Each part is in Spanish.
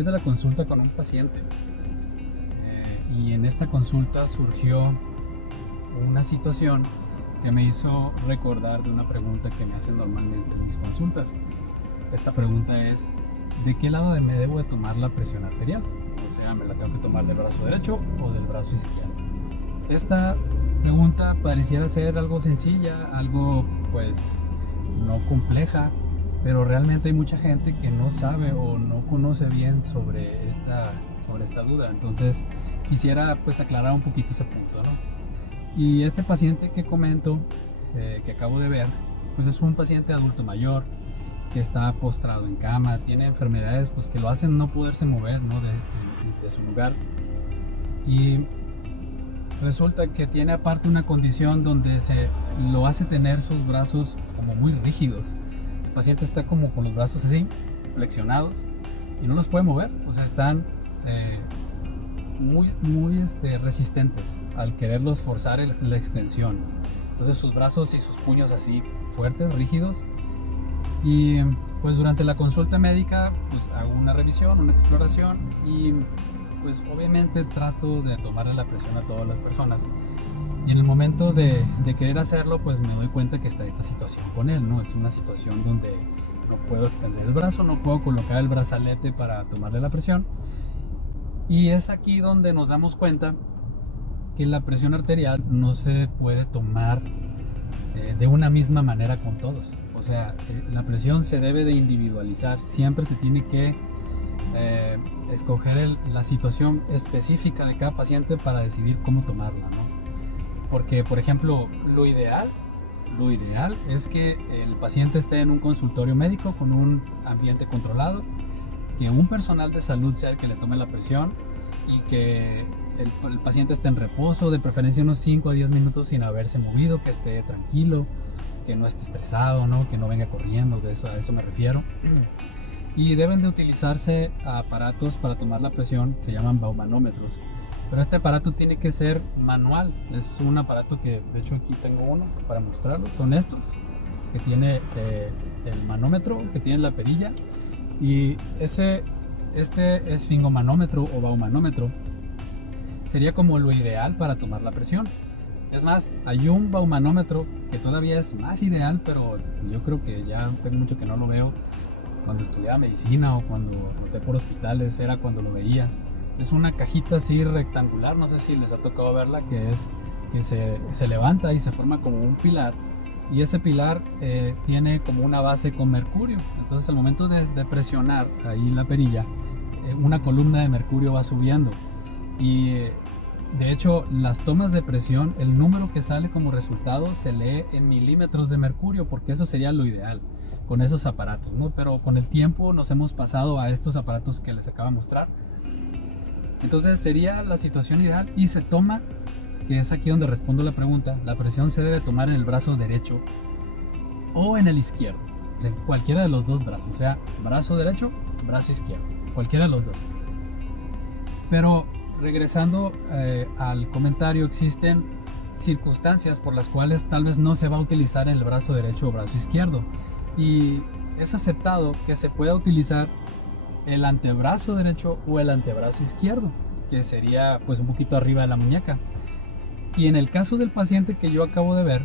salir de la consulta con un paciente y en esta consulta surgió una situación que me hizo recordar de una pregunta que me hacen normalmente en mis consultas. Esta pregunta es: ¿de qué lado me debo de tomar la presión arterial? O sea, ¿me la tengo que tomar del brazo derecho o del brazo izquierdo? Esta pregunta pareciera ser algo sencilla, algo pues no compleja, pero realmente hay mucha gente que no sabe o no conoce bien sobre esta duda. Entonces quisiera pues aclarar un poquito ese punto, ¿no? Y este paciente que comento, que acabo de ver, pues es un paciente adulto mayor que está postrado en cama, tiene enfermedades pues que lo hacen no poderse mover, ¿no? de su lugar, y resulta que tiene aparte una condición donde se lo hace tener sus brazos como muy rígidos. El paciente está como con los brazos así, flexionados, y no los puede mover, o sea, están muy resistentes al quererlos forzar la extensión. Entonces sus brazos y sus puños así fuertes, rígidos. Y pues durante la consulta médica pues hago una revisión, una exploración, y pues obviamente trato de tomarle la presión a todas las personas. Y en el momento de querer hacerlo, pues me doy cuenta que está esta situación con él, ¿no? Es una situación donde no puedo extender el brazo, no puedo colocar el brazalete para tomarle la presión. Y es aquí donde nos damos cuenta que la presión arterial no se puede tomar de una misma manera con todos. O sea, la presión se debe de individualizar. Siempre se tiene que escoger la situación específica de cada paciente para decidir cómo tomarla, ¿no? Porque, por ejemplo, lo ideal es que el paciente esté en un consultorio médico con un ambiente controlado, que un personal de salud sea el que le tome la presión y que el paciente esté en reposo, de preferencia unos 5 a 10 minutos sin haberse movido, que esté tranquilo, que no esté estresado, ¿no? Que no venga corriendo, a eso me refiero. Y deben de utilizarse aparatos para tomar la presión, se llaman baumanómetros. Pero este aparato tiene que ser manual, es un aparato que de hecho aquí tengo uno para mostrarlos, son estos, que tiene el manómetro, que tiene la perilla, y este esfingomanómetro o baumanómetro sería como lo ideal para tomar la presión. Es más, hay un baumanómetro que todavía es más ideal, pero yo creo que ya tengo mucho que no lo veo. Cuando estudiaba medicina o cuando roté por hospitales era cuando lo veía. Es una cajita así rectangular, no sé si les ha tocado verla, que se levanta y se forma como un pilar, y ese pilar tiene como una base con mercurio. Entonces al momento de presionar ahí la perilla, una columna de mercurio va subiendo, y de hecho las tomas de presión, el número que sale como resultado se lee en milímetros de mercurio, porque eso sería lo ideal con esos aparatos, ¿no? Pero con el tiempo nos hemos pasado a estos aparatos que les acabo de mostrar. Entonces sería la situación ideal, y se toma, que es aquí donde respondo la pregunta, la presión se debe tomar en el brazo derecho o en el izquierdo, o sea, cualquiera de los dos brazos, o sea, brazo derecho, brazo izquierdo, cualquiera de los dos. Pero regresando al comentario, existen circunstancias por las cuales tal vez no se va a utilizar en el brazo derecho o brazo izquierdo, y es aceptado que se pueda utilizar el antebrazo derecho o el antebrazo izquierdo, que sería pues un poquito arriba de la muñeca. Y en el caso del paciente que yo acabo de ver,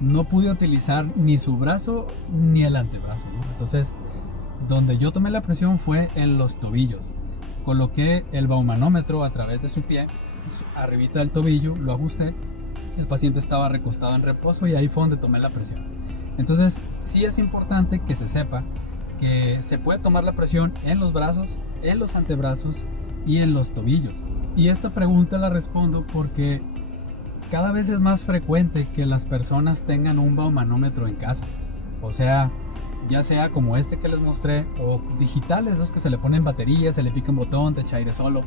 no pude utilizar ni su brazo ni el antebrazo, ¿no? Entonces, donde yo tomé la presión fue en los tobillos. Coloqué el baumanómetro a través de su pie, arribita del tobillo, lo ajusté. El paciente estaba recostado en reposo y ahí fue donde tomé la presión. Entonces, sí es importante que se sepa que se puede tomar la presión en los brazos, en los antebrazos y en los tobillos. Y esta pregunta la respondo porque cada vez es más frecuente que las personas tengan un baumanómetro en casa. O sea, ya sea como este que les mostré, o digitales, esos que se le ponen baterías, se le pica un botón, te echa aire solo.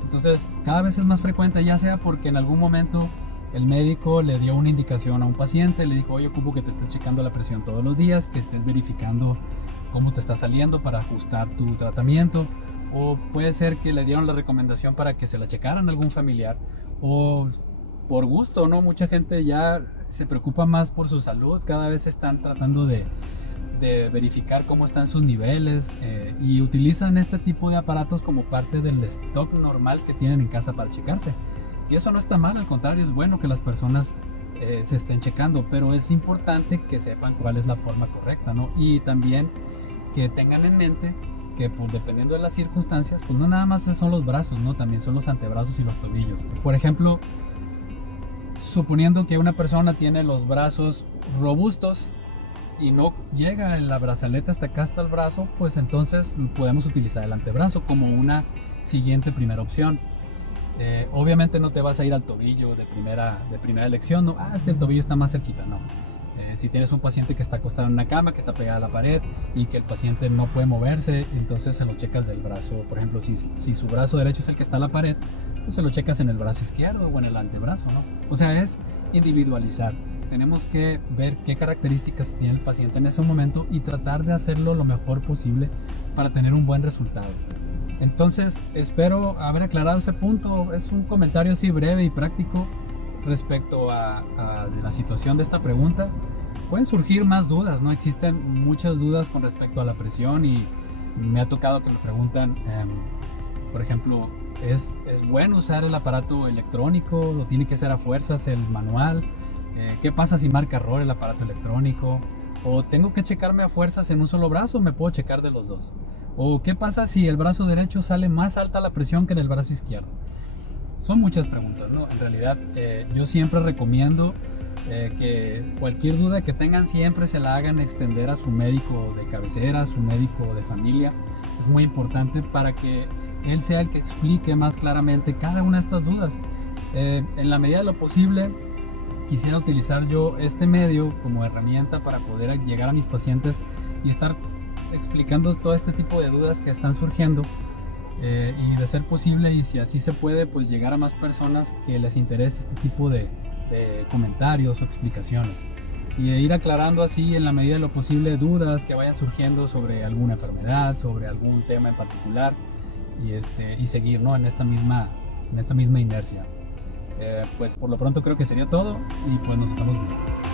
Entonces, cada vez es más frecuente, ya sea porque en algún momento el médico le dio una indicación a un paciente, le dijo: oye, ocupo que te estés checando la presión todos los días, que estés verificando cómo te está saliendo para ajustar tu tratamiento. O puede ser que le dieron la recomendación para que se la checaran a algún familiar, o por gusto, ¿no? Mucha gente ya se preocupa más por su salud, cada vez están tratando de de verificar cómo están sus niveles y utilizan este tipo de aparatos como parte del stock normal que tienen en casa para checarse. Y eso no está mal, al contrario, es bueno que las personas se estén checando, pero es importante que sepan cuál es la forma correcta, ¿no? Y también que tengan en mente que pues, dependiendo de las circunstancias, pues no nada más son los brazos, ¿no? También son los antebrazos y los tobillos. Por ejemplo, suponiendo que una persona tiene los brazos robustos y no llega en la brazaleta hasta acá, hasta el brazo, pues entonces podemos utilizar el antebrazo como una siguiente primera opción. Obviamente no te vas a ir al tobillo de primera elección, no, es que el tobillo está más cerquita, no. Si tienes un paciente que está acostado en una cama, que está pegada a la pared y que el paciente no puede moverse, entonces se lo checas del brazo. Por ejemplo, si su brazo derecho es el que está a la pared, pues se lo checas en el brazo izquierdo o en el antebrazo, ¿no? O sea, es individualizar. Tenemos que ver qué características tiene el paciente en ese momento y tratar de hacerlo lo mejor posible para tener un buen resultado. Entonces, espero haber aclarado ese punto. Es un comentario así breve y práctico respecto a la situación de esta pregunta. Pueden surgir más dudas, ¿no? Existen muchas dudas con respecto a la presión y me ha tocado que me preguntan, por ejemplo, ¿es bueno usar el aparato electrónico o tiene que ser a fuerzas el manual? ¿Qué pasa si marca error el aparato electrónico? ¿O tengo que checarme a fuerzas en un solo brazo o me puedo checar de los dos? ¿O qué pasa si el brazo derecho sale más alta la presión que en el brazo izquierdo? Son muchas preguntas, ¿no? En realidad, yo siempre recomiendo que cualquier duda que tengan siempre se la hagan extender a su médico de cabecera, a su médico de familia. Es muy importante para que él sea el que explique más claramente cada una de estas dudas. En la medida de lo posible, quisiera utilizar yo este medio como herramienta para poder llegar a mis pacientes y estar explicando todo este tipo de dudas que están surgiendo. Y de ser posible, y si así se puede, pues llegar a más personas que les interese este tipo de comentarios o explicaciones y ir aclarando así en la medida de lo posible dudas que vayan surgiendo sobre alguna enfermedad, sobre algún tema en particular y seguir, ¿no? en esta misma inercia. Pues por lo pronto creo que sería todo y pues nos estamos viendo.